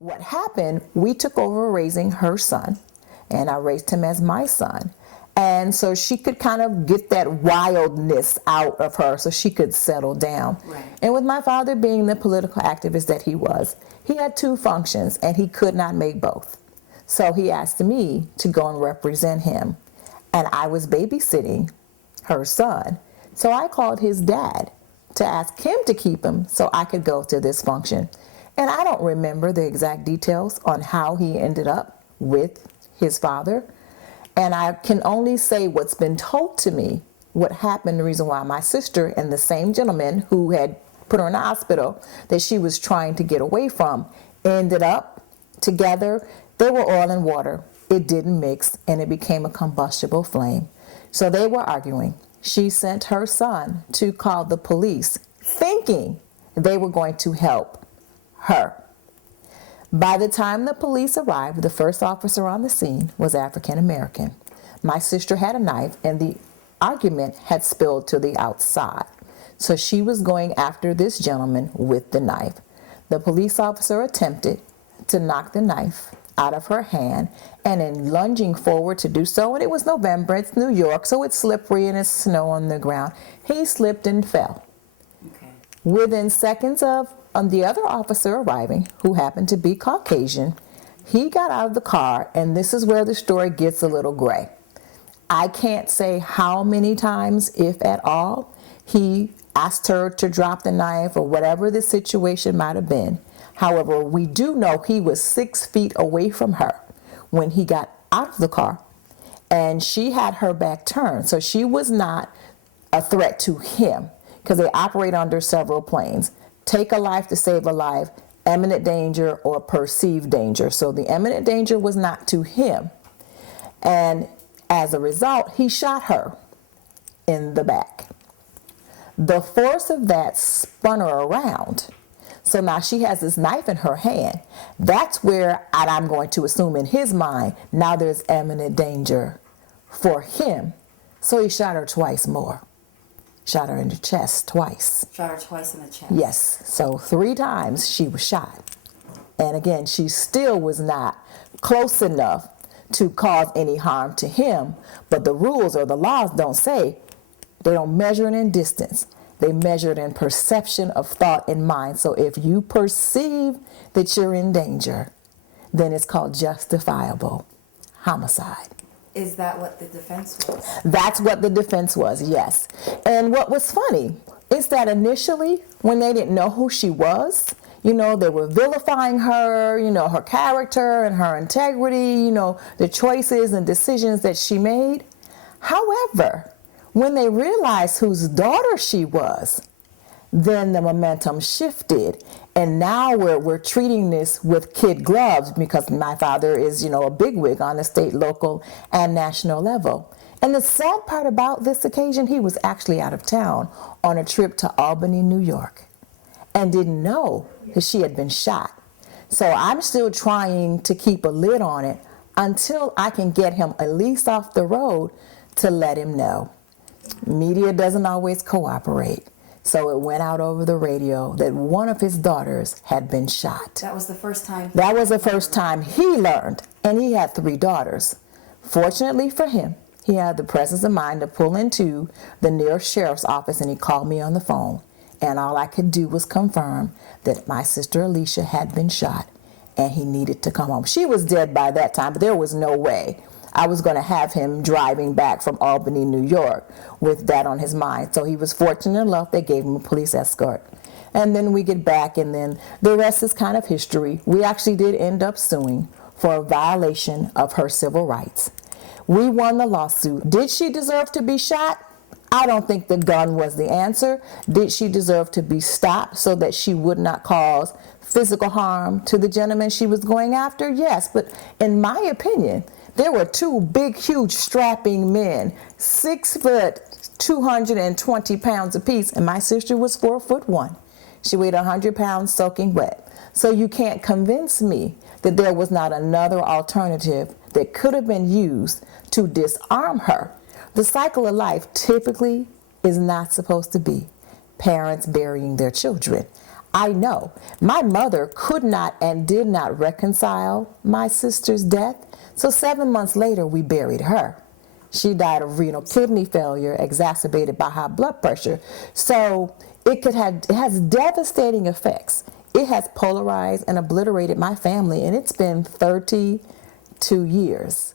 What happened, we took over raising her son, and I raised him as my son. And so she could kind of get that wildness out of her so she could settle down. Right. And with my father being the political activist that he was, he had two functions and he could not make both. So he asked me to go and represent him. And I was babysitting her son. So I called his dad to ask him to keep him so I could go to this function. And I don't remember the exact details on how he ended up with his father. And I can only say what's been told to me, what happened, the reason why my sister and the same gentleman who had put her in the hospital that she was trying to get away from ended up together. They were oil and water. It didn't mix, and it became a combustible flame. So they were arguing. She sent her son to call the police, thinking they were going to help her. By the time the police arrived, the first officer on the scene was African American. My sister had a knife, and the argument had spilled to the outside. So she was going after this gentleman with the knife. The police officer attempted to knock the knife out of her hand, and in lunging forward to do so, and it was November, it's New York, so it's slippery and it's snow on the ground, he slipped and fell. Okay. Within seconds of the other officer arriving, who happened to be Caucasian, he got out of the car, and this is where the story gets a little gray. I can't say how many times, if at all, he asked her to drop the knife or whatever the situation might have been. However, we do know he was 6 feet away from her when he got out of the car, and she had her back turned, so she was not a threat to him, because they operate under several planes. Take a life to save a life, imminent danger, or perceived danger. So the imminent danger was not to him. And as a result, he shot her in the back. The force of that spun her around. So now she has this knife in her hand. That's where, and I'm going to assume in his mind, now there's imminent danger for him. So he shot her twice more. Shot her in the chest twice. Shot her twice in the chest. Yes, so 3 times she was shot. And again, she still was not close enough to cause any harm to him. But the rules or the laws don't say, they don't measure it in distance. They measure it in perception of thought and mind. So if you perceive that you're in danger, then it's called justifiable homicide. Is that what the defense was? That's what the defense was, yes. And what was funny is that initially, when they didn't know who she was, they were vilifying her, her character and her integrity, the choices and decisions that she made. However, when they realized whose daughter she was, then the momentum shifted. And now we're treating this with kid gloves, because my father is, a bigwig on the state, local, and national level. And the sad part about this occasion, he was actually out of town on a trip to Albany, New York, and didn't know that she had been shot. So I'm still trying to keep a lid on it until I can get him at least off the road to let him know. Media doesn't always cooperate. So it went out over the radio that one of his daughters had been shot. That was the first time? That was the first time he learned, and he had 3 daughters. Fortunately for him, he had the presence of mind to pull into the nearest sheriff's office, and he called me on the phone. And all I could do was confirm that my sister Alicia had been shot, and he needed to come home. She was dead by that time, but there was no way I was going to have him driving back from Albany, New York, with that on his mind. So he was fortunate enough, they gave him a police escort. And then we get back, and then the rest is kind of history. We actually did end up suing for a violation of her civil rights. We won the lawsuit. Did she deserve to be shot? I don't think the gun was the answer. Did she deserve to be stopped so that she would not cause physical harm to the gentleman she was going after? Yes, but in my opinion, there were 2 big, huge, strapping men, 6 foot, 220 pounds apiece, and my sister was 4'1". She weighed 100 pounds soaking wet. So you can't convince me that there was not another alternative that could have been used to disarm her. The cycle of life typically is not supposed to be parents burying their children. I know. My mother could not and did not reconcile my sister's death, so 7 months later we buried her. She died of renal kidney failure exacerbated by high blood pressure. So it has devastating effects. It has polarized and obliterated my family, and it's been 32 years.